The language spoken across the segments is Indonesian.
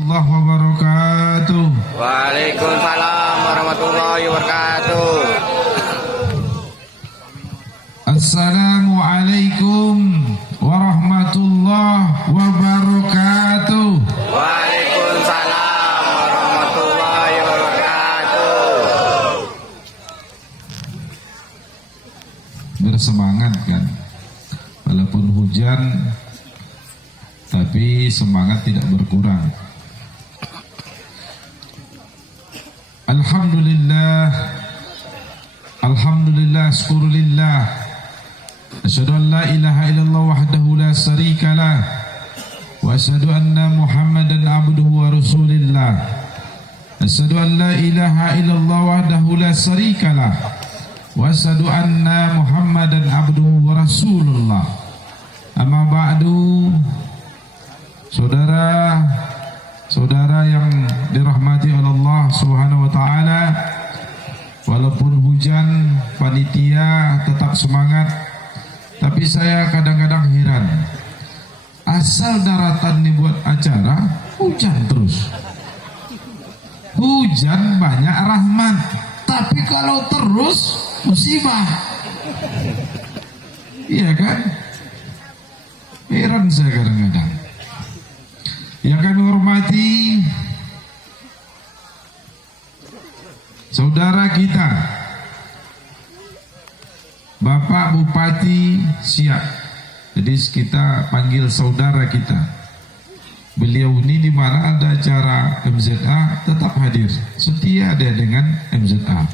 warahmatullahi wabarakatuh. Waalaikumsalam warahmatullahi wabarakatuh. Assalamualaikum warahmatullahi wabarakatuh. Waalaikumsalam warahmatullahi wabarakatuh. Bersemangat kan, walaupun hujan tapi semangat tidak berkurang. Alhamdulillah, alhamdulillah, syukurillah. Asyhadu an la ilaha illallah wahdahu la syarika lah, wa asyhadu anna Muhammadan abduhu wa rasulillah. Asyhadu an la ilaha illallah wahdahu la syarika lah, wa asyhadu anna Muhammadan abduhu wa rasulullah. Amma ba'du. Saudara-saudara yang dirahmati oleh Allah Subhanahu wa taala, walaupun hujan, panitia tetap semangat. Tapi saya kadang-kadang heran, asal daratan dibuat acara, hujan terus. Hujan banyak rahmat, tapi kalau terus musibah. Iya kan? Heran saya kadang-kadang. Yang kami hormati saudara kita Bapak Bupati Siak. Jadi kita panggil saudara kita. Beliau ini di mana ada acara MZA tetap hadir, setia dia dengan MZA.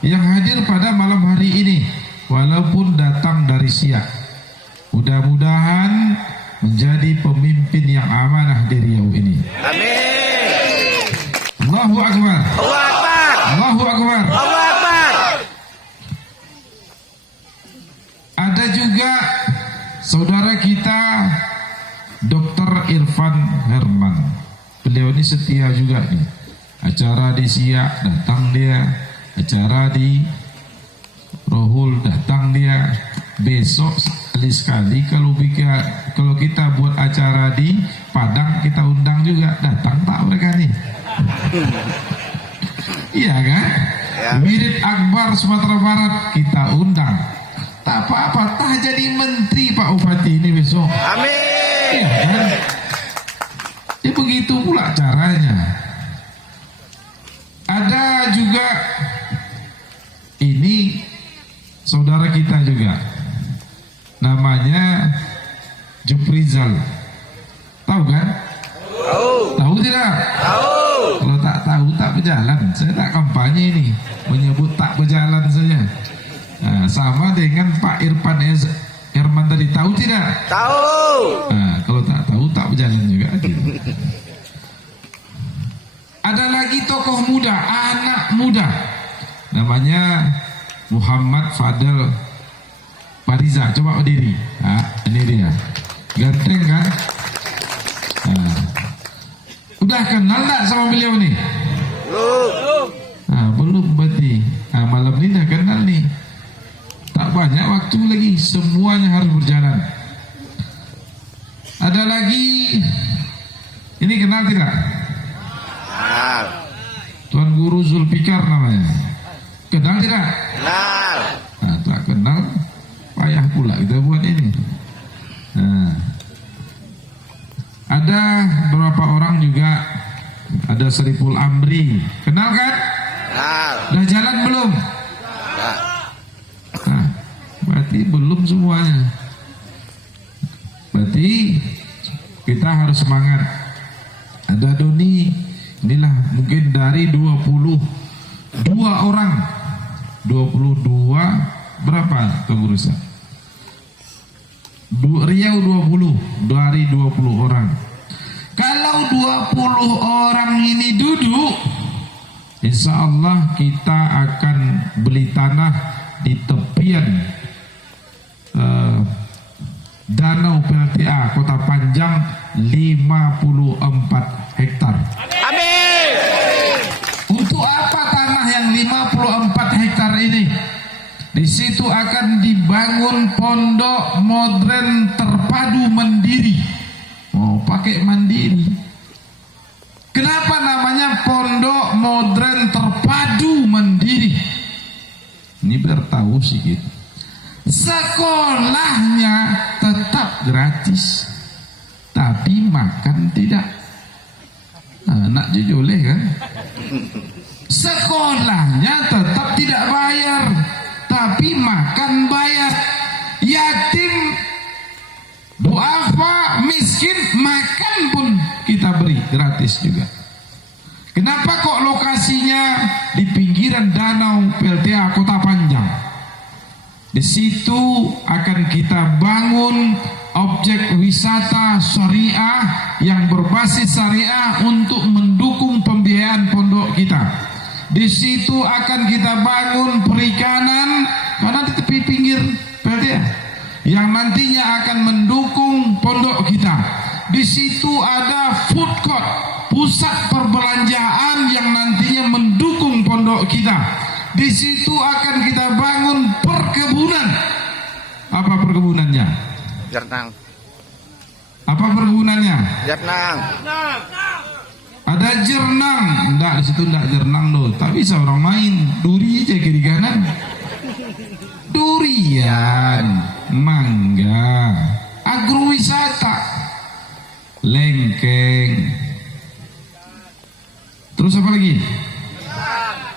Yang hadir pada malam hari ini walaupun datang dari Siak. Mudah-mudahan menjadi pemimpin yang amanah di Riau ini. Amin. Allahu Akbar. Allahu Akbar. Allahu Akbar. Allahu Akbar. Ada juga saudara kita Dr. Irfan Herman. Beliau ini setia juga nih. Acara di Siak datang dia, acara di Rohul datang dia. Besok sekali kalau kita buat acara di Padang kita undang juga, datang tak mereka nih? Iya kan? Ya. Wirid Akbar Sumatera Barat kita undang. Tak apa-apa, tak jadi menteri Pak Bupati ini besok. Amin. Iya kan? Ya begitu pula caranya. Ada juga ini saudara kita juga, namanya Juprizal. Tahu kan? Tahu. Tahu tidak? Tahu. Kalau tak tahu tak berjalan. Saya tak kampanye ini, menyebut tak berjalan saja. Nah, sama dengan Pak Irfan Herman tadi, tahu tidak? Tahu. Nah, kalau tak tahu tak berjalan juga. Ada lagi tokoh muda, anak muda, namanya Muhammad Fadel Pariza. Coba berdiri. Nah, ini dia. Ganteng kan? Nah. Udah kenal tak sama beliau nih? Belum. Nah, belum berarti. Nah, malam ini dah kenal nih. Tak banyak waktu lagi, semuanya harus berjalan. Ada lagi, ini kenal tidak? Kenal. Tuan Guru Zulfikar namanya. Kenal tidak? Kenal. Nah, tak kenal, payah pula kita buat ini. Nah, ada beberapa orang juga, ada Seripul Amri. Kenal kan? Kenal. Dah jalan belum? Nah. Nah, berarti belum semuanya. Berarti kita harus semangat. Ada Doni, inilah mungkin dari 22 orang. 22 berapa kegurusan? Riau 20 dari 20 orang. Kalau 20 orang ini duduk, insya Allah kita akan beli tanah di tepian Danau PLTA Kota Panjang 54 hektar. Amin. Untuk apa tanah yang 54 hektar ini? Di situ akan dibangun pondok modern terpadu mandiri. Oh, pakai mandiri. Kenapa namanya Pondok Modern Terpadu Mandiri? Ini biar tahu sih gitu. Sekolahnya tetap gratis, tapi makan tidak. Anak jujoleh kan? Sekolahnya tetap tidak bayar, tapi makan bayar. Yatim, duafa, miskin, makan pun kita beri gratis juga. Kenapa kok lokasinya di pinggiran danau PLTA Kota Panjang? Di situ akan kita bangun objek wisata syariah yang berbasis syariah untuk mendukung pembiayaan pondok kita. Di situ akan kita bangun perikanan karena di tepi pinggir PLTA yang nantinya akan mendukung pondok kita. Di situ ada food court, pusat perbelanjaan yang nantinya mendukung pondok kita. Di situ akan kita bangun perkebunan. Apa perkebunannya? Jernang. Apa perkebunannya? Jernang. Ada jernang. Enggak, di situ enggak jernang loh. Tapi seorang main duri aja kiri kanan. Durian, mangga, agrowisata, lengkeng. Terus apa lagi?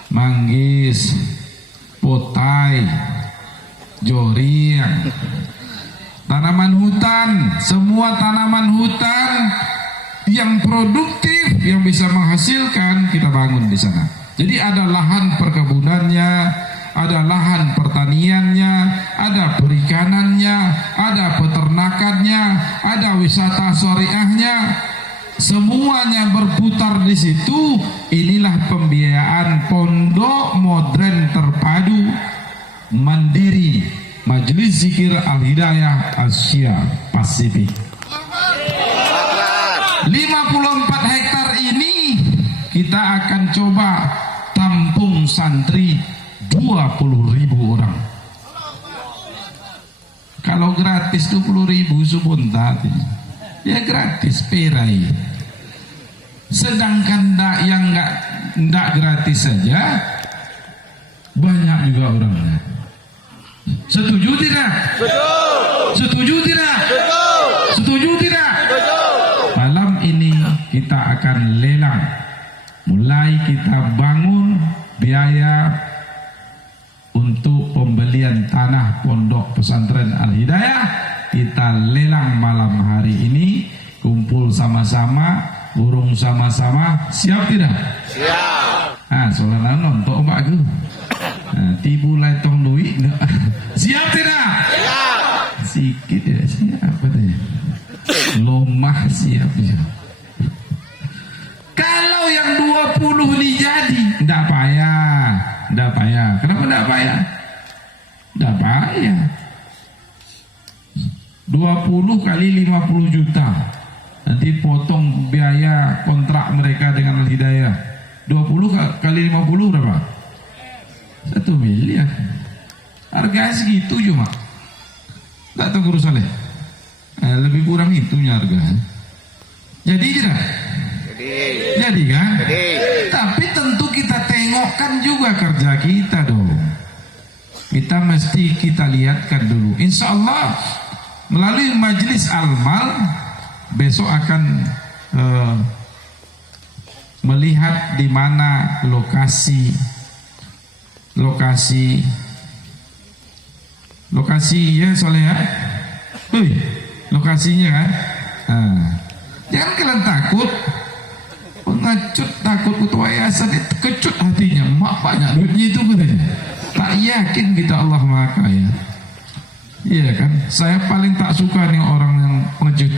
Manggis, potai, joriang, tanaman hutan, semua tanaman hutan yang produktif, yang bisa menghasilkan, kita bangun di sana. Jadi ada lahan perkebunannya, ada lahan pertaniannya, ada perikanannya, ada peternakannya, ada wisata syariahnya. Semuanya berputar di situ. Inilah pembiayaan Pondok Modern Terpadu Mandiri Majelis Zikir Al-Hidayah Asia Pasifik. 54 hektar ini kita akan coba tampung santri 20.000 orang. Kalau gratis 20.000 subuntat, ya gratis perai. Sedangkan yang nggak gratis saja banyak juga orangnya. Setuju tidak? Setuju tidak? Setuju tidak? Malam ini kita akan lelang. Mulai kita bangun biaya untuk pembelian tanah Pondok Pesantren Al-Hidayah. Kita lelang malam hari ini. Kumpul sama-sama, urung sama-sama. Siap tidak? Siap. Soalnya nonton omak aku. Tibu letong duit. Siap tidak? Siap. Sikit ya, siap deh. Lomah siap ya. Kalau yang 20 ini jadi, enggak payah. Enggak payah. Kenapa enggak payah? Enggak payah. 20 kali 50 juta. Nanti potong biaya kontrak mereka dengan Al-Hidayah. 20 kali 50 berapa? 1 miliar. Harga segitu cuma. Tak tahu Guru Saleh. Lebih kurang itunya harga. Jadi tidak? Jadi kan? Tapi tentu kita tengokkan juga kerja kita dong. Kita mesti kita lihatkan dulu. Insya Allah melalui Majelis Al-Mal besok akan melihat di mana lokasi ya Soleh ya. Lokasinya kan. Jangan kalian takut. Pengecut takut ketua yayasan itu kecut hatinya. Mak banyak duitnya itu katanya. Tak yakin kita Allah Maha Kaya. Iya kan. Saya paling tak suka nih orang yang pengecut.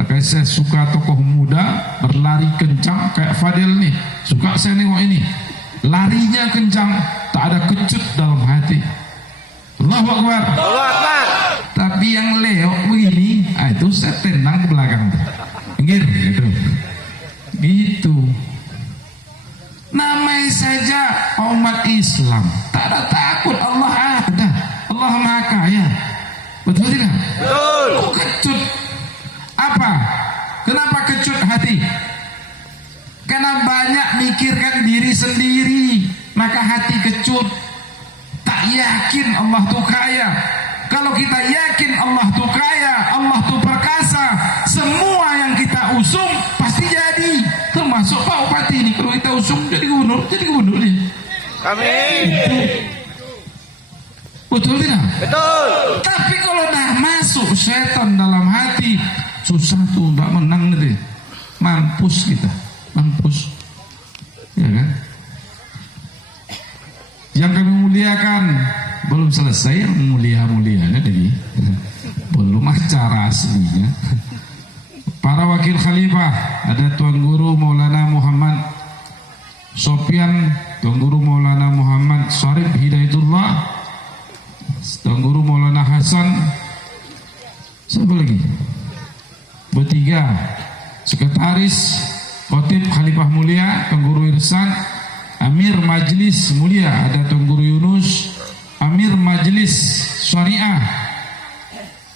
Makanya saya suka tokoh muda berlari kencang kayak Fadil nih. Suka saya nengok ini. Larinya kencang, tak ada kecut dalam hati. Allahu Akbar. Allahu Akbar. Tapi yang leok begini, itu saya tenang ke belakang. Gitu. Gitu. Namanya saja umat Islam, tak ada takut. Allah ada. Allah Maha Kaya. Betul tidak? Betul. Kecut. Apa? Kenapa kecut hati? Karena banyak mikirkan diri sendiri, maka hati kecut, tak yakin Allah tuh kaya. Kalau kita yakin Allah tuh kaya, Allah tuh perkasa, semua yang kita usung pasti jadi. Termasuk Pak Bupati ini, kalau kita usung jadi gubernur dia. Amin. Betul tidak? Betul. Tapi kalau dah masuk setan dalam hati, susah tuh, tak menang nanti. Mampus kita, mampus. Ya kan? Yang kami muliakan belum selesai yang mulia-mulianya lagi. Belum acara aslinya. Para wakil khalifah, ada Tuan Guru Maulana Muhammad Sofyan, Tuan Guru Maulana Muhammad Syarif Hidayatullah, Tuan Guru Maulana Hasan, siapa lagi? Bertiga. Sekretaris Khotib Khalifah Mulia Tuan Guru Irsan, Amir Majlis Mulia ada Tuan Guru Yunus, Amir Majlis Syariah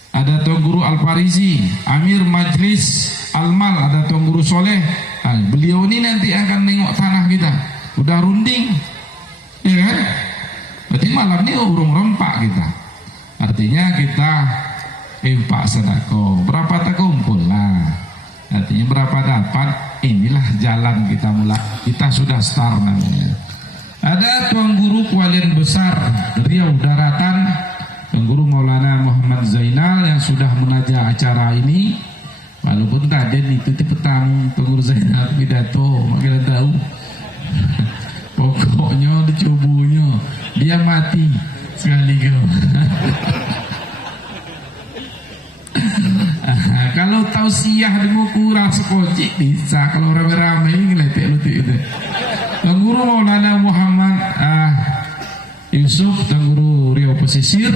ada Tuan Guru Al-Farizi, Amir Majlis Al-Mal ada Tuan Guru Soleh. Nah, beliau ini nanti akan nengok tanah kita, udah runding, ya kan? Berarti malam ini urung rempak kita. Artinya kita infak sedekah, berapa terkumpul lah. Artinya berapa dapat, inilah jalan kita mulai. Kita sudah start namanya. Ada Tuan Guru Kualian Besar Riau Daratan, Tuan Guru Maulana Muhammad Zainal yang sudah menajah acara ini. Walaupun tadi itu petang Tuan Guru Zainal pidato, makanya tahu. Pokoknya dicobunya dia mati sekali kau. Kalau tausiah di kurang sekocik bisa, kalau rame-rame ngeletek-letek itu. Tuan Guru Maulana Muhammad Yusuf, Tuan Guru Riau Pesisir,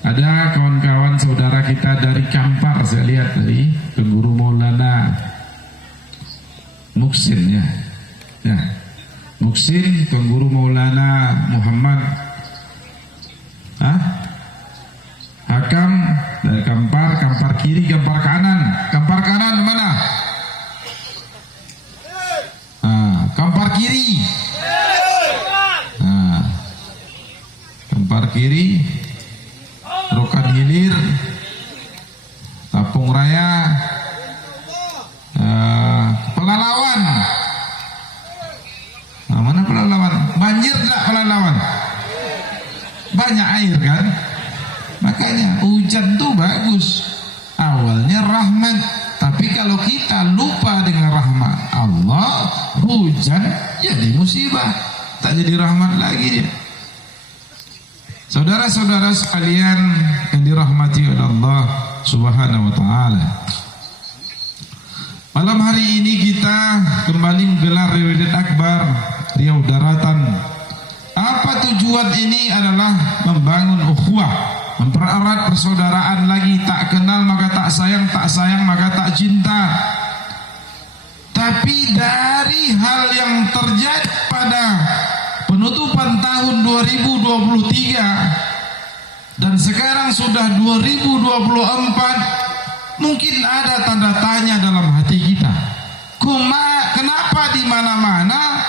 ada kawan-kawan saudara kita dari Kampar, saya lihat tadi Tuan Guru Maulana Muksin ya. Muksin, Tuan Guru Maulana Muhammad Hakam dari Kampar, Kampar kiri, Kampar kanan. Kampar kanan mana? Kampar kiri. Kampar kiri, Rokan Hilir, Tapung Raya, Pelalawan. Mana Pelalawan? Banjir tidak Pelalawan? Banyak air kan? Makanya hujan tuh bagus, awalnya rahmat. Tapi kalau kita lupa dengan rahmat Allah, hujan jadi musibah, tak jadi rahmat lagi dia. Saudara-saudara sekalian yang dirahmati oleh Allah Subhanahu wa taala, malam hari ini kita kembali menggelar Riwayat Akbar Riau Daratan. Apa tujuan ini? Adalah membangun ukhuwah, mempererat persaudaraan lagi. Tak kenal maka tak sayang, tak sayang maka tak cinta. Tapi dari hal yang terjadi pada penutupan tahun 2023 dan sekarang sudah 2024, mungkin ada tanda tanya dalam hati kita. Kenapa di mana-mana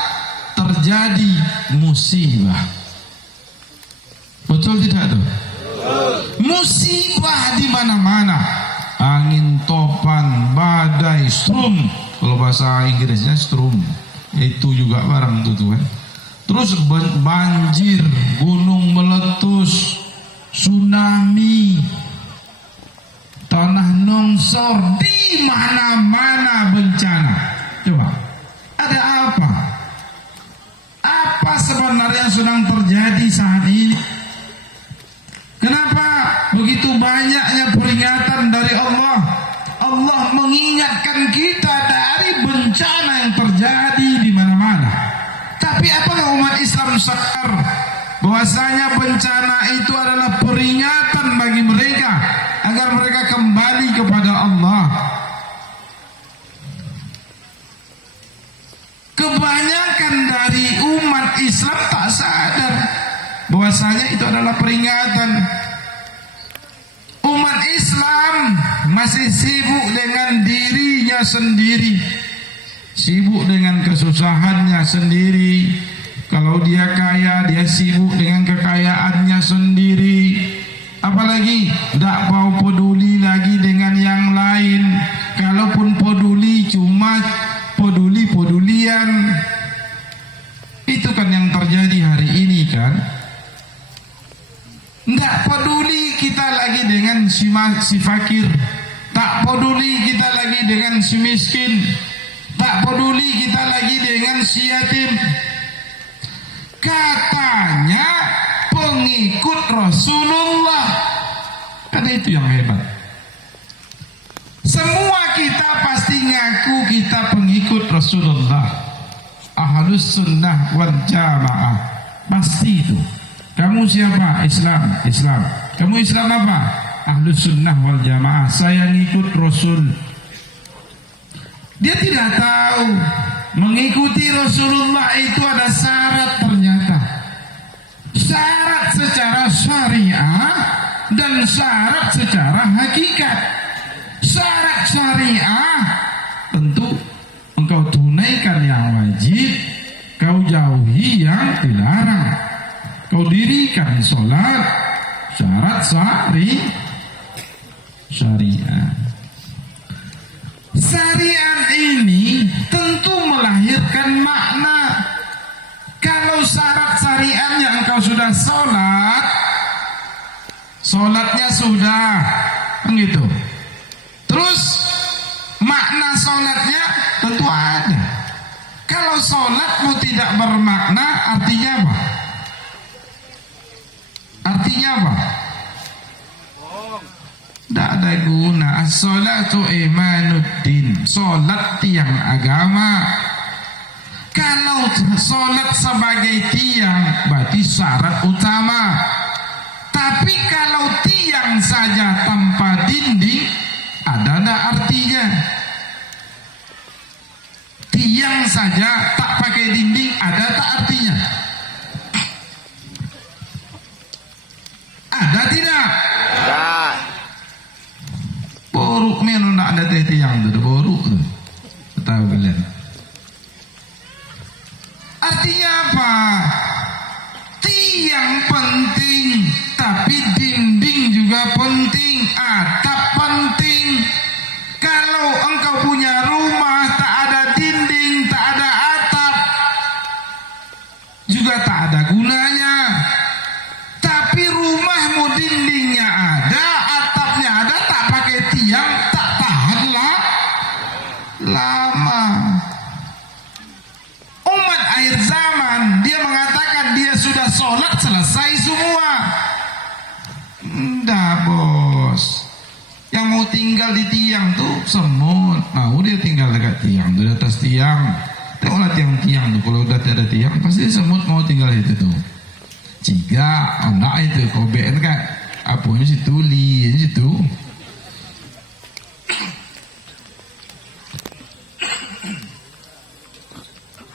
terjadi musibah? Betul tidak tuh? Musibah di mana-mana, angin topan, badai, storm. Kalau bahasa Inggrisnya storm, itu juga barang itu tuh kan. Terus banjir, gunung meletus, tsunami, tanah longsor, di mana-mana bencana. Coba, ada apa? Apa sebenarnya yang sedang terjadi saat ini? Kenapa begitu banyaknya peringatan dari Allah? Allah mengingatkan kita dari bencana yang terjadi di mana-mana. Tapi apakah umat Islam sadar bahwasanya bencana itu adalah peringatan bagi mereka agar mereka kembali kepada Allah? Kebanyakan dari umat Islam tak sadar bahwasanya itu adalah peringatan. Umat Islam masih sibuk dengan dirinya sendiri. sibuk dengan kesusahannya sendiri. Kalau dia kaya, dia sibuk dengan kekayaannya sendiri. Apalagi tidak mau peduli lagi dengan yang lain. Kalaupun peduli, cuma pedulian. Itu kan yang terjadi hari ini kan. Tidak peduli kita lagi dengan si fakir, tak peduli kita lagi dengan si miskin, tak peduli kita lagi dengan si yatim. Katanya pengikut Rasulullah. Karena itu yang hebat. Semua kita pasti ngaku kita pengikut Rasulullah, Ahlus Sunnah wal Jamaah. Pasti itu. Kamu siapa? Islam. Kamu Islam apa? Ahlus Sunnah wal Jamaah. Saya ngikut Rasul. Dia tidak tahu mengikuti Rasulullah itu ada syarat ternyata. Syarat secara syariah dan syarat secara hakikat. Syarat syariah tentu engkau tunaikan yang wajib, kau jauhi yang dilarang. Kau dirikan sholat, syarat syariah. Syariat ini tentu melahirkan makna. Kalau syarat syariatnya engkau sudah sholat, sholatnya sudah, begitu. Terus makna sholatnya tentu ada. Kalau sholatmu tidak bermakna, artinya apa? Artinya apa? Tidak ada guna. As-salatu imanuddin. Salat tiang agama. Kalau salat sebagai tiang, berarti syarat utama. Tapi kalau tiang saja tanpa dinding, ada artinya. Tiang saja tak pakai dinding, ada tak artinya? Ada tidak? Ada. Boruk menu nak ada tiang tu, boruk tu. Tahu kalian? Artinya apa? Tiang penting, tapi dinding juga penting, atap penting. Kalau engkau punya rumah tak ada dinding, tak ada atap, juga tak ada gunanya. Tapi rumahmu dindingnya ada, atapnya ada, tak pakai tiang, tak tahanlah lama. Umat akhir zaman, dia mengatakan dia sudah sholat selesai semua. Enggak bos. Yang mau tinggal di tiang tuh semut. Mau dia tinggal dekat tiang, di atas tiang. Tengoklah tiang-tiang tuh, kalau udah ada tiang pasti semut mau tinggal itu tuh. Jika enggak itu koben kan apanya situ li situ.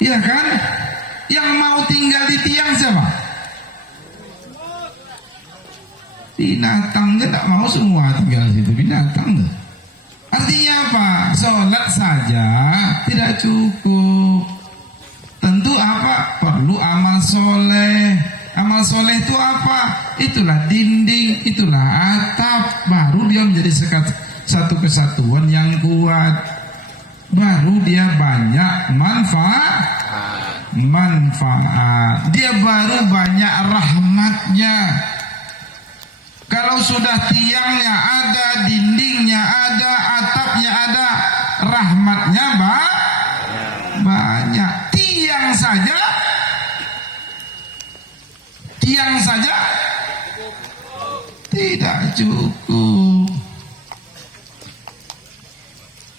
Iya kan? Yang mau tinggal di tiang siapa? Binatang. Dia tak mau semua tinggal di situ, binatang tuh. Artinya apa? Sholat saja tidak cukup. Tentu apa? Perlu amal soleh. Amal soleh itu apa? Itulah dinding, itulah atap. Baru dia menjadi satu kesatuan yang kuat. Baru dia banyak manfaat. Dia baru banyak rahmatnya. Kalau sudah tiangnya ada, dindingnya ada, atapnya ada, rahmatnya banyak. Tiang saja tidak cukup.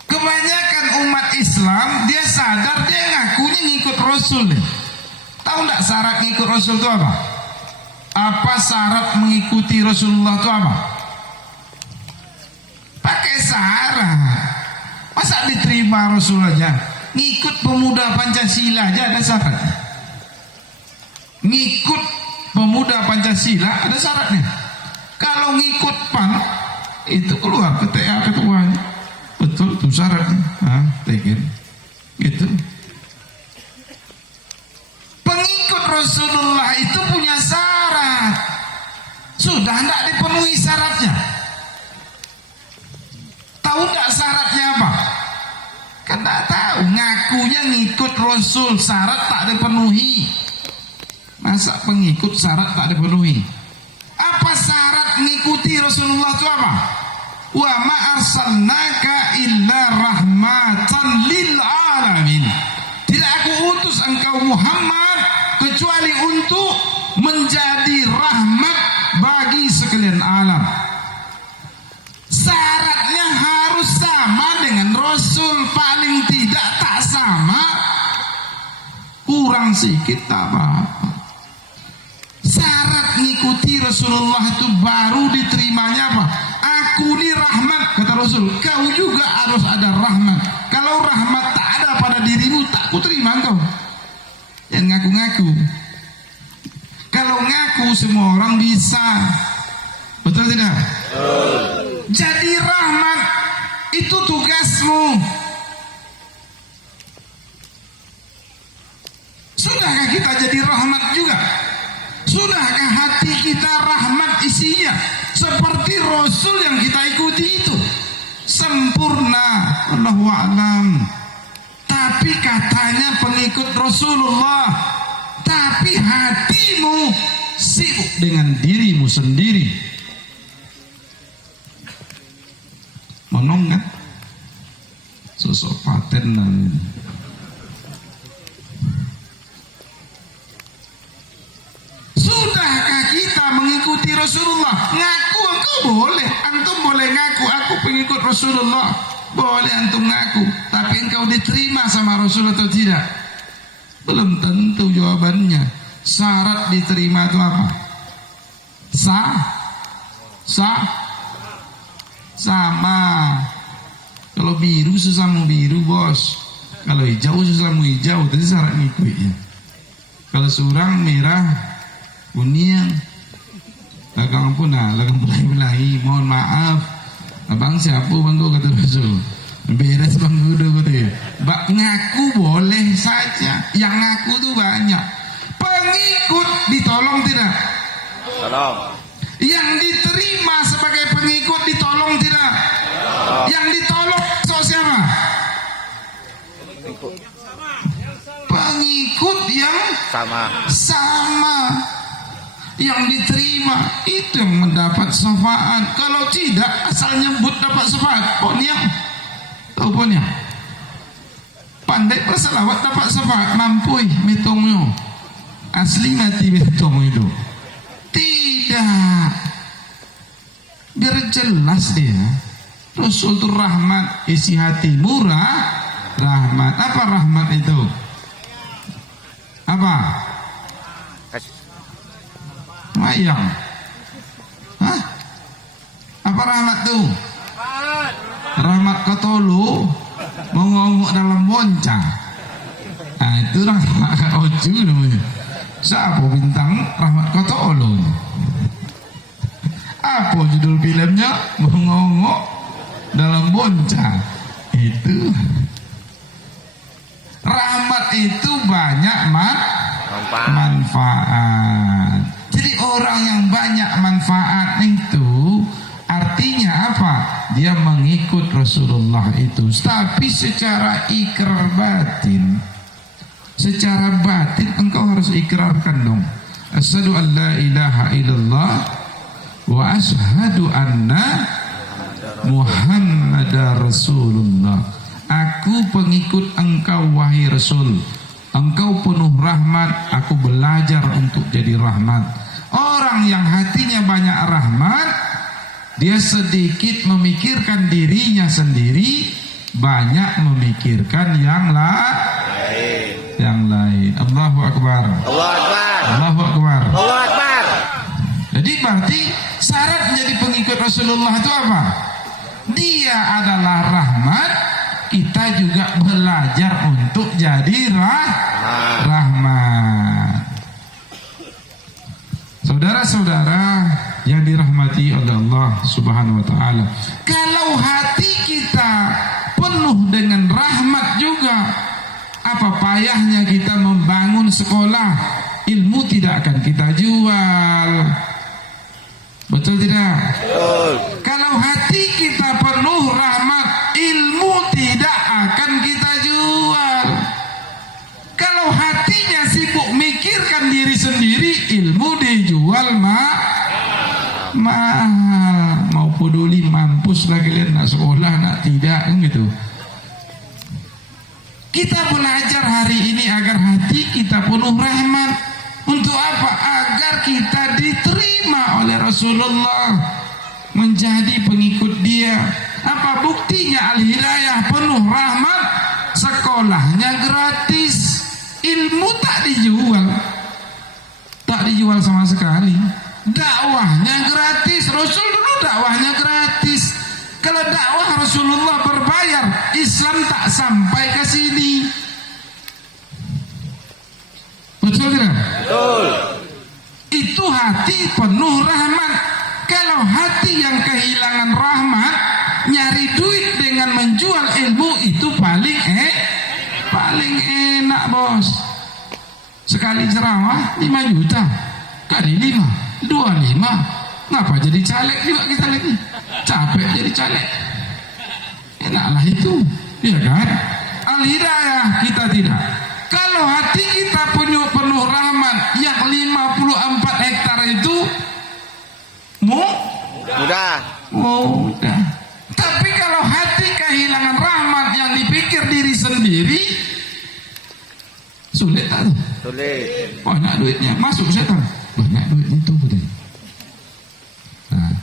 Kebanyakan umat Islam dia sadar, dia ngakunya ngikut Rasul. Tahu enggak syarat ngikut Rasul itu apa? Apa syarat mengikuti Rasulullah itu apa? Pakai syarat. Masa diterima Rasul aja? Ngikut pemuda Pancasila aja ada syaratnya. Ngikut pemuda Pancasila ada syaratnya. Kalau ngikut PAN itu keluar ketua ketuanya. Betul itu syaratnya. Tekin. Gitu. Pengikut Rasulullah itu punya syarat. Sudah tidak dipenuhi syaratnya. Tahu tidak syaratnya apa? Kan tidak tahu. Ngakunya ngikut Rasul, syarat tak dipenuhi. Masa pengikut syarat tak dipenuhi? Apa syarat mengikuti Rasulullah itu apa? Wa ma arsalnaka illa rahmatan lil alamin. Tidak aku utus engkau Muhammad kecuali untuk menjadi rahmat bagi sekalian alam. Syaratnya harus sama dengan Rasul, paling tidak tak sama, kurang sedikit tak apa-apa. Syarat mengikuti Rasulullah itu baru diterimanya apa? Aku ini rahmat, kata Rasul. Kau juga harus ada rahmat. Kalau rahmat tak ada pada dirimu, tak ku terima kau. Jangan ngaku-ngaku. Kalau ngaku semua orang bisa. Betul tidak? Jadi rahmat itu tugasmu. Sudahkah kita jadi rahmat juga? Sudahkah hati kita rahmat isinya seperti Rasul yang kita ikuti itu? Sempurna, Allahu a'lam. Tapi katanya pengikut Rasulullah, tapi hatimu sibuk dengan dirimu sendiri. Monong kan? Sosok paten namanya. Sudahkah kita mengikuti Rasulullah? Ngaku engkau boleh, antum boleh ngaku aku pengikut Rasulullah, boleh antum ngaku, tapi engkau diterima sama Rasul atau tidak? Belum tentu jawabannya. Syarat diterima itu apa? Sama. Kalau biru sesama biru bos, kalau hijau sesama hijau, tadi syarat ngikutnya. Kalau surang merah kuning, lagang punah, lagang belahi, mohon maaf, abang siapa bangku kata Rasul, beres bang gudo gitu. Bak ngaku boleh saja, yang ngaku tuh banyak. Pengikut ditolong tidak? Tolong. Yang diterima sebagai pengikut ditolong tidak? Yang ditolong so siapa? Pengikut yang sama. Yang diterima itu yang mendapat syafaat. Kalau tidak asal nyebut dapat syafaat. Ponyang, tahu ponyang? Pandai berselawat dapat syafaat, mampu metongnya. Asli mati metong itu. Tidak. Biar jelas dia. Rasul itu rahmat, isi hati murah, rahmat. Apa rahmat itu? Apa? Mayang. Hah? Apa rahmat tuh? Rahmat ketolu mengongok dalam boncang. Nah, itu rahmat oju namanya. Siapa bintang rahmat ketolu? Apa judul filmnya? Mengongok dalam boncang. Itu rahmat itu banyak manfaat. Jadi orang yang banyak manfaat itu artinya apa? Dia mengikut Rasulullah itu. Tapi secara ikrar batin, secara batin engkau harus ikrarkan dong. Asyhadu an la ilaha illallah wa asyhadu anna Muhammadar Rasulullah. Aku pengikut engkau wahai Rasul. Engkau penuh rahmat, aku belajar untuk jadi rahmat. Orang yang hatinya banyak rahmat, dia sedikit memikirkan dirinya sendiri, banyak memikirkan yang lain. Allahu Akbar. Allahu Akbar. Allahu Akbar. Allahu Akbar. Jadi berarti syarat menjadi pengikut Rasulullah itu apa? Dia adalah rahmat, kita juga belajar untuk jadi rahmat. Saudara-saudara yang dirahmati oleh Allah Subhanahu wa taala, kalau hati kita penuh dengan rahmat juga, Apa payahnya kita membangun sekolah, ilmu tidak akan kita jual. Betul tidak? Betul. Kalau hati kita penuh rahmat, ilmu tidak akan kita jual. Kalau hatinya sibuk mikirkan diri sendiri, ilmu dijual mahal. Mau peduli mampus lah kalian, nak sekolah nak tidak kan gitu. Kita belajar hari ini agar hati kita penuh rahmat. Untuk apa? Agar kita diterima oleh Rasulullah, menjadi pengikut dia. Apa buktinya? Al-Hidayah penuh rahmat, sekolahnya gratis, ilmu tak dijual, tak dijual sama sekali. Dakwahnya gratis, Rasul dulu dakwahnya gratis. Kalau dakwah Rasulullah berbayar, Islam tak sampai ke sini. Betul tidak? Betul. Itu hati penuh rahmat. Kalau hati yang kehilangan rahmat, nyari duit dengan menjual ilmu, itu paling enak bos. Sekali ceramah 5 juta, kali 5, 25. Ngapa jadi caleg juga kita lagi? Capek jadi caleg. Enaklah itu, ya kan? Al-Hidayah kita tidak. Kalau hati kita penuh rahmat, yang 54 hektar itu mudah. Tapi kalau hati kehilangan rahmat, yang dipikir diri sendiri, sulit tak tuh? Sulit. Banyak duitnya, masuk setan. Banyak duit itu betul. Nah,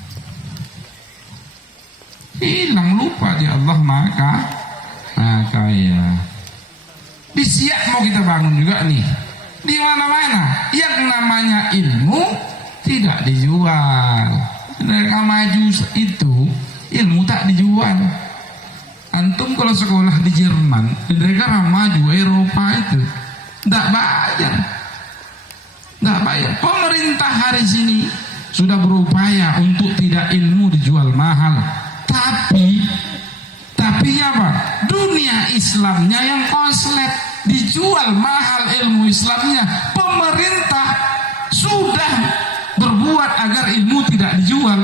hilang, lupa dia Allah maka kaya. Di Siak mau kita bangun juga nih. Di mana-mana yang namanya ilmu tidak dijual. Mereka maju itu, ilmu tak dijual. Antum kalau sekolah di Jerman, di negara maju Eropa itu tidak bayar. Pemerintah hari sini sudah berupaya untuk tidak ilmu dijual mahal. Tapi apa? Dunia Islamnya yang konslet, dijual mahal ilmu Islamnya. Pemerintah sudah berbuat agar ilmu tidak dijual.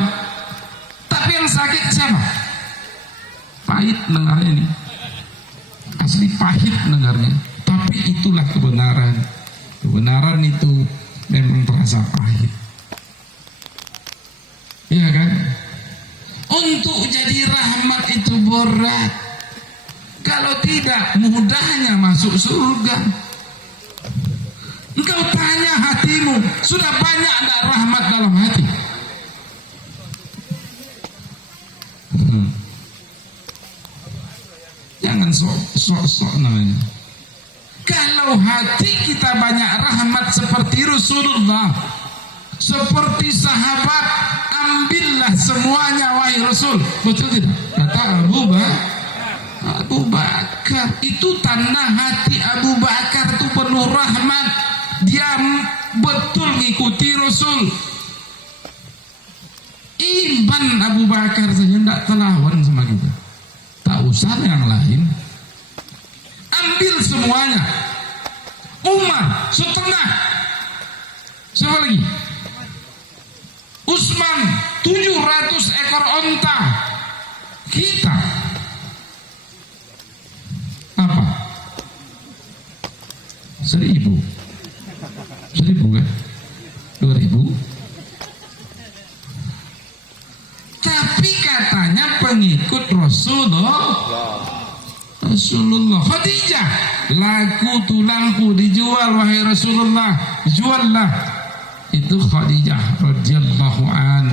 Tapi yang sakit siapa? Pahit dengarnya ini. Asli pahit dengarnya. Tapi itulah kebenaran. Kebenaran itu memang terasa pahit. Iya kan? Untuk jadi rahmat itu berat. Kalau tidak, mudahnya masuk surga. Engkau tanya hatimu, sudah banyak ada rahmat dalam hati? Jangan sok namanya. Kalau hati kita banyak rahmat seperti Rasulullah, seperti sahabat, ambillah semuanya wahai Rasul. Betul tidak? Kata Abu Bakar. Itu tanda hati Abu Bakar itu penuh rahmat. Dia betul mengikuti Rasul. Iman Abu Bakar saja tidak terlawan sama kita. Tak usah yang lain. Ambil semuanya. Umar setengah. Siapa lagi? Utsman 700 ekor onta. Kita apa? 1000 kan? 2000. Tapi katanya pengikut Rasulullah. Khadijah, laku tulangku dijual wahai Rasulullah, juallah. Itu Khadijah radhiyallahu an.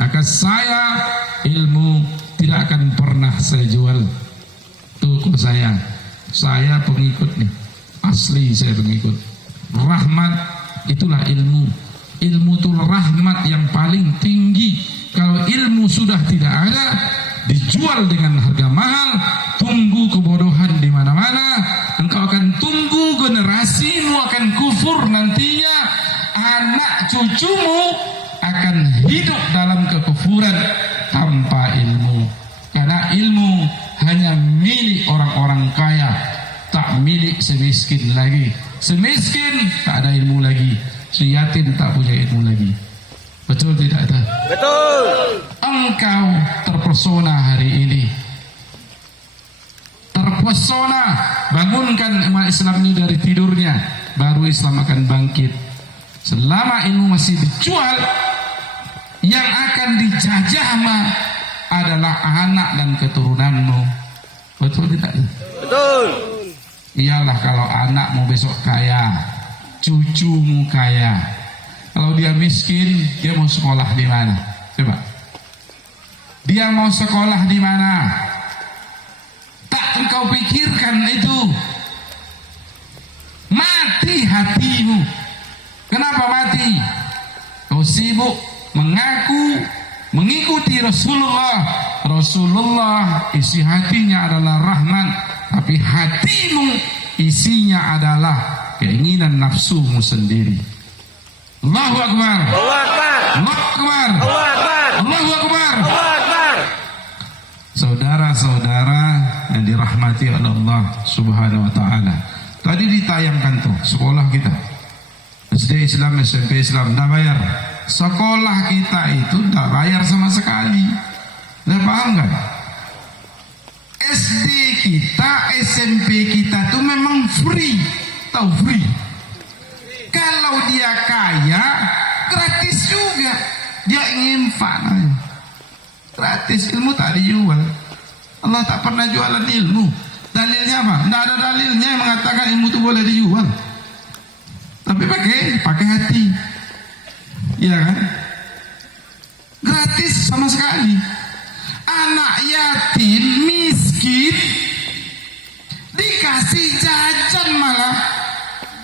Maka saya ilmu tidak akan pernah saya jual. Tuh saya pengikut nih, asli saya pengikut. Rahmat itulah ilmu. Ilmu itu rahmat yang paling tinggi. Kalau ilmu sudah tidak ada, dijual dengan harga mahal, tunggu kebodohan di mana-mana. Engkau akan tunggu generasimu akan kufur nantinya. Anak cucumu akan hidup dalam kekufuran tanpa ilmu. Karena ilmu hanya milik orang-orang kaya. tak milik semiskin lagi. Semiskin tak ada ilmu lagi, seyatim tak punya ilmu lagi. Betul tidak ada? Betul. Engkau terpesona hari ini, terpesona, bangunkan umat Islam ini dari tidurnya, baru Islam akan bangkit. Selama ilmu masih dijual, yang akan dijajah mah adalah anak dan keturunanmu. Betul tidak? Betul. Iyalah kalau anakmu besok kaya, cucumu kaya. Kalau dia miskin, dia mau sekolah di mana? Coba. Dia mau sekolah di mana? Tak engkau pikirkan itu. Mati hatimu. Kenapa mati? Kau sibuk mengaku mengikuti Rasulullah. Rasulullah isi hatinya adalah rahmat, tapi hatimu isinya adalah keinginan nafsumu sendiri. Allahu Akbar. Allahu Akbar. Allahu Akbar. Allahu Akbar. Allahu Akbar. Allahu Akbar. Saudara-saudara yang dirahmati oleh Allah Subhanahu wa taala. Tadi ditayangkan tuh sekolah kita. SD Islam, SMP Islam, tidak bayar. Sekolah kita itu tidak bayar sama sekali. Anda paham kan? SD kita, SMP kita itu memang free. Tahu free? Kalau dia kaya, gratis juga. Dia ingin infak. Gratis, ilmu tak dijual. Allah tak pernah jualan ilmu. Dalilnya apa? Tidak ada dalilnya yang mengatakan ilmu itu boleh dijual. Tapi pakai hati, ya kan? Gratis sama sekali. Anak yatim miskin dikasih jajan, malah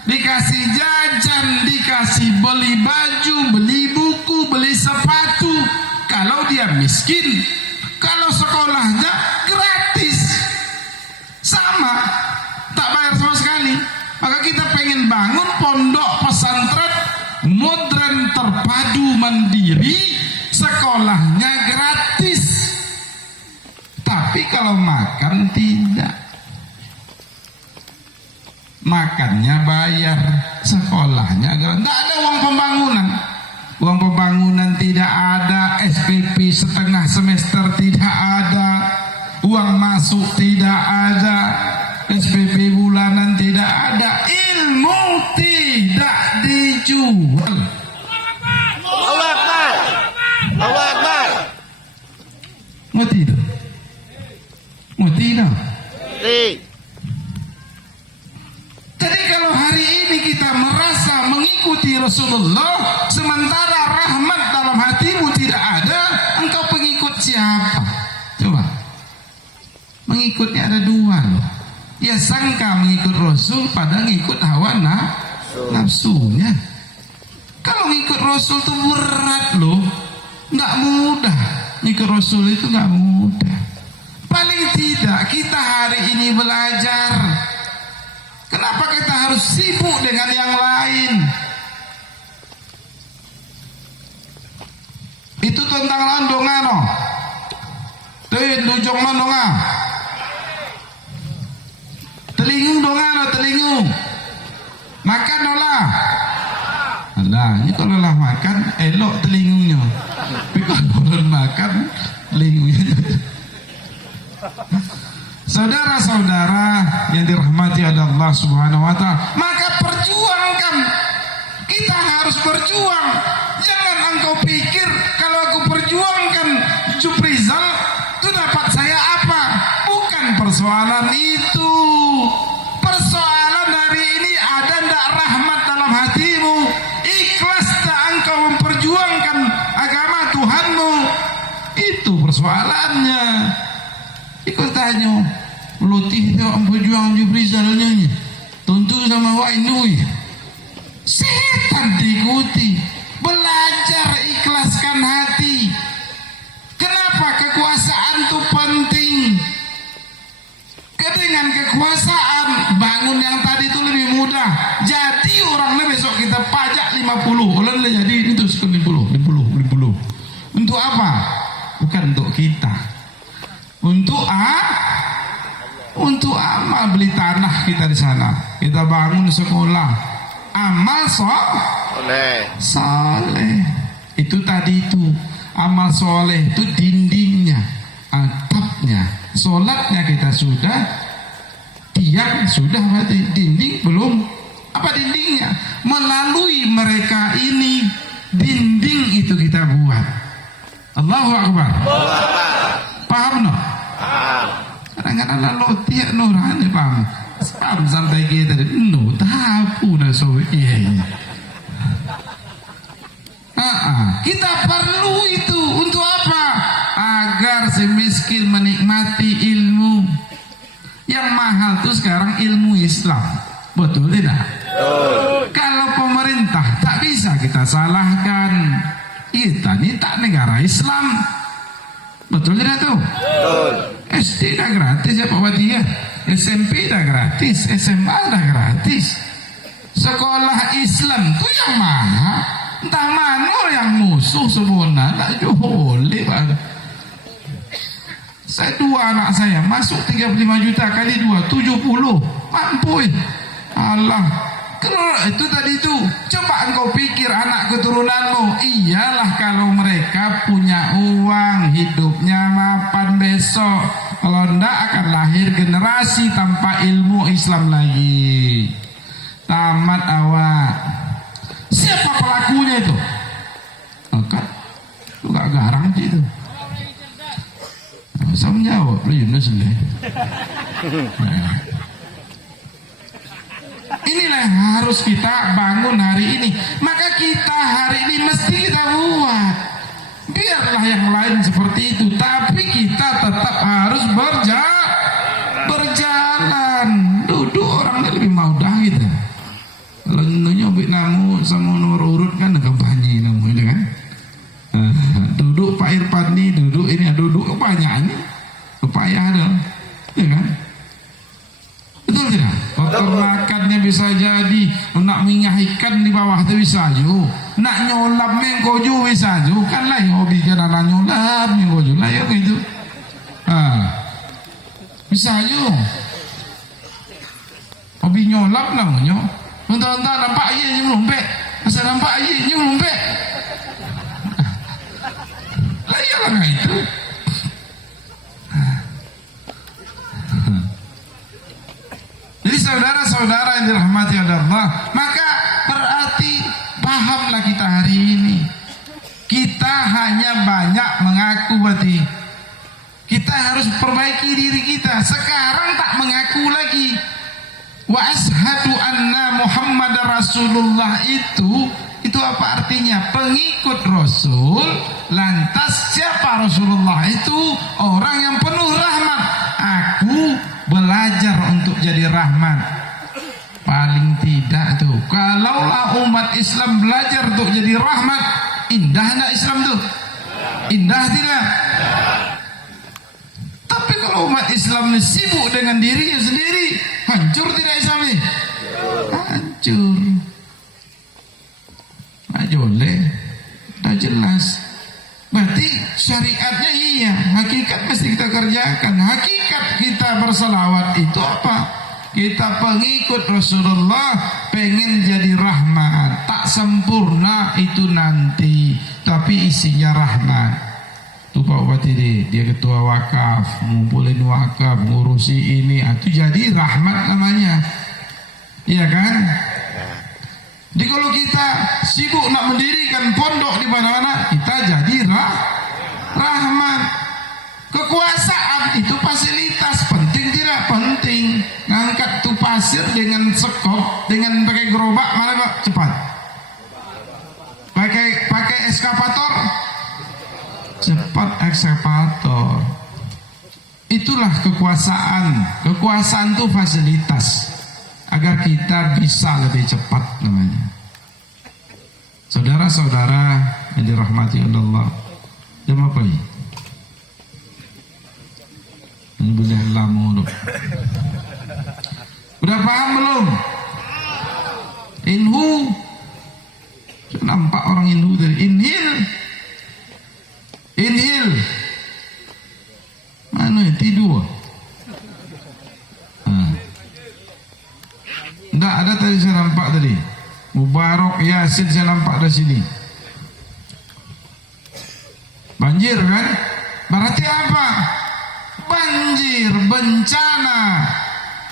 dikasih jajan, dikasih beli baju, beli buku, beli sepatu. Kalau dia miskin, kalau sekolahnya gratis, sama, tak bayar sama sekali. Maka kita pengen bangun pondok pesantren modern terpadu mandiri, sekolahnya gratis. Tapi kalau makan tidak. Makannya bayar, sekolahnya gratis. Tidak ada uang pembangunan. Uang pembangunan tidak ada, SPP setengah semester tidak ada, uang masuk tidak ada, SPP bulanan tidak ada, ilmu tidak dijual. Allahu Akbar. Allahu Akbar. Mau tidak? Mau tidak? Jadi kalau hari ini kita merasa mengikuti Rasulullah, sementara rahmat dalam hatimu tidak ada, engkau pengikut siapa? Coba. Mengikutnya ada dua loh. Ya sangka mengikut Rasul pada ngikut hawa nafsunya. Kalau ngikut Rasul itu berat loh, nggak mudah. Ngikut Rasul itu nggak mudah. Paling tidak kita hari ini belajar. Kenapa kita harus sibuk dengan yang lain? Itu tentang landongan no. Tuh lujung landongan. Telingung dongan, telingung. Makan olah. Alah, ini kalau lah makan elok telingungnya. Tapi kalau belum makan telingungnya. Saudara-saudara yang dirahmati oleh Allah Subhanahu wa taala, maka perjuangkan. Kita harus berjuang. Jangan engkau pikir kalau aku perjuangkan Juprizal itu dapat saya apa? Bukan persoalan itu. Persoalan hari ini ada ndak rahmat dalam hatimu? Ikhlas tak engkau memperjuangkan agama Tuhanmu? Itu persoalannya. Ikut tanya, lutih tu berjuang Juprizalnya, tuntut sama Wainui. Setan diikuti. Belajar ikhlaskan hati. Kenapa kekuasaan itu penting? Dengan kekuasaan bangun yang tadi itu lebih mudah. Jadi orangnya besok kita pajak 50, orang jadi itu 50. Untuk apa? Bukan untuk kita. Untuk apa? Beli tanah kita di sana. Kita bangun sekolah. Amal soleh. Itu tadi itu. Amal soleh itu dindingnya, atapnya. Solatnya kita sudah, tiang sudah, berarti dinding belum. Apa dindingnya? Melalui mereka ini, dinding itu kita buat. Allahu Akbar. Paham no? Kadang-kadang lalu tiap nurani paham. Paham sampai kita no tahu dah soalnya. Kita perlu itu untuk apa? Agar si miskin menikmati ilmu. Yang mahal tuh sekarang ilmu Islam. Betul tidak? Kalau pemerintah tak bisa kita salahkan. Kita ini tak negara Islam. Betul tidak tuh? SD dah gratis ya Pak Wati ya. SMP dah gratis, SMA dah gratis. Sekolah Islam tuh yang mahal. Entah mana yang musuh sebenarnya. Tak boleh Pak. Saya 2 anak saya masuk 35 juta kali 2 70. Mampu Allah. Itu tadi itu. Coba engkau pikir anak keturunanmu. Iyalah kalau mereka punya uang, hidupnya mapan besok. Kalau enggak akan lahir generasi tanpa ilmu Islam lagi. Tamat awak. Siapa pelakunya itu? Kan lu gak garang itu. Saya menjawab lu Yunus lah. Inilah yang harus kita bangun hari ini. Maka kita hari ini mesti kita buat. Biarlah yang lain seperti itu, tapi kita tetap harus berjalan. Duduk orang lebih mudah gitu. Kalau nyobek namu sama nomor urut kan kampanye namu ini kan. Duduk Pak Irfan nih, duduk ini, duduk kebanyakan upaya dong, ya kan? Betul tidak? Peternakannya bisa jadi, nak minyak ikan di bawah itu bisa juga, nak nyolap mengkoju bisa juga, kan lah yang hobi jangan nyolap mengkoju lah ya gitu, bisa juga, hobi nyolap namanya, entah nampak aja nyumpet, asal nampak aja nyumpet, lah iyalah itu. Jadi saudara-saudara yang dirahmati oleh Allah, maka berarti pahamlah kita hari ini. Kita hanya banyak mengaku berarti. Kita harus perbaiki diri kita. Sekarang tak mengaku lagi. Wa ashadu anna Muhammad Rasulullah itu apa artinya? Pengikut Rasul. Lantas siapa Rasulullah itu? Orang yang penuh rahmat. Aku belajar untuk jadi rahmat. Paling tidak tuh, kalaulah umat Islam belajar untuk jadi rahmat, indah enggak Islam tuh? Indah tidak? Tapi kalau umat Islam ini sibuk dengan dirinya sendiri, hancur tidak Islam ini? Hancur. Nah, joleh, dah jelas. Berarti syariatnya iya, hakikat mesti kita kerjakan. Hakikat kita bersalawat itu apa? Kita pengikut Rasulullah, pengen jadi rahmat. Tak sempurna itu nanti, tapi isinya rahmat. Tuh Pak Bupati dia ketua wakaf, ngumpulin wakaf, ngurusi ini, itu jadi rahmat namanya. Iya kan? Jadi kalau kita sibuk nak mendirikan pondok di mana-mana, kita jadi rahmat. Kekuasaan itu fasilitas, penting tidak? Penting. Ngangkat tuh pasir dengan sekop, dengan pakai gerobak, mana Pak? Cepat. Pakai ekskavator, cepat ekskavator. Itulah kekuasaan. Kekuasaan itu fasilitas. Agar kita bisa lebih cepat namanya. Saudara-saudara yang dirahmati oleh Allah, jemaah apa ini? Ini boleh lama. Udah paham belum? Inhu. Nampak orang Hindu tadi. Inhil. Mana ya? Tidur. tadi saya nampak tadi. Mubarak Yasin saya nampak dari sini. Banjir kan? Berarti apa? Banjir, bencana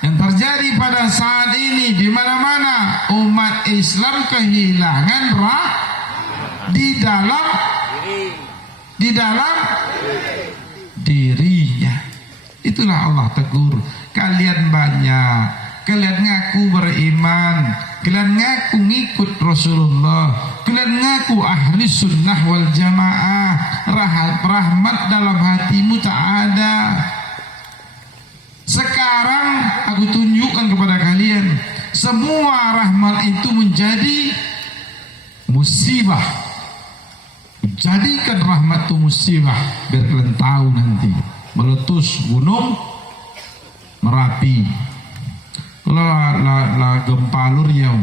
yang terjadi pada saat ini di mana-mana umat Islam kehilangan di dalam dirinya. Itulah Allah tegur. Kalian banyak, kalian ngaku beriman, kalian ngaku ngikut Rasulullah, kalian ngaku ahli sunnah wal jamaah, rahmat dalam hatimu tak ada. Sekarang aku tunjukkan kepada kalian, semua rahmat itu menjadi musibah. Jadikan rahmat itu musibah, biar kalian tahu nanti. Meletus gunung Merapi, la gempa Riau.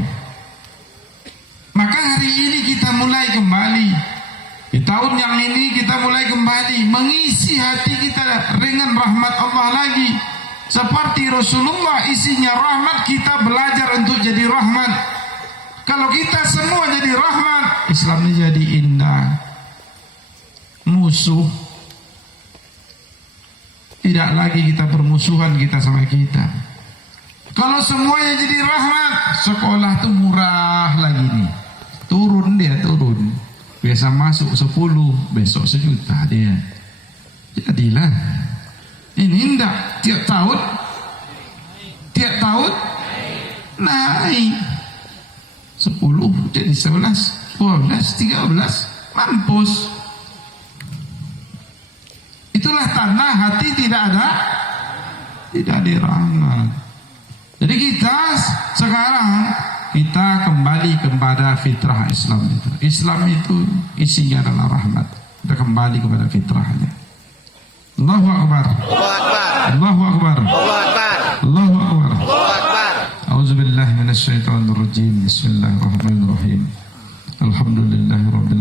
Maka hari ini kita mulai kembali. Di tahun yang ini kita mulai kembali mengisi hati kita dengan rahmat Allah lagi. Seperti Rasulullah isinya rahmat, kita belajar untuk jadi rahmat. Kalau kita semua jadi rahmat, Islam ini jadi indah. Musuh, tidak lagi kita bermusuhan kita sama kita. Kalau semuanya jadi rahmat, sekolah tuh murah lagi nih. Turun. Biasa masuk 10, besok 1 juta dia. Jadilah. Ini enggak tiap tahun naik 10 jadi 11, 12, 13, mampus. Itulah tanda hati tidak ada rahmat. Jadi kita sekarang kembali kepada fitrah Islam itu. Islam itu isinya adalah rahmat. Kita kembali kepada fitrahnya. Allahu Akbar. Allahu Akbar. Allahu Akbar. A'udzubillahi minasyaitonir rajim. Bismillahirrahmanirrahim. Alhamdulillahirabbil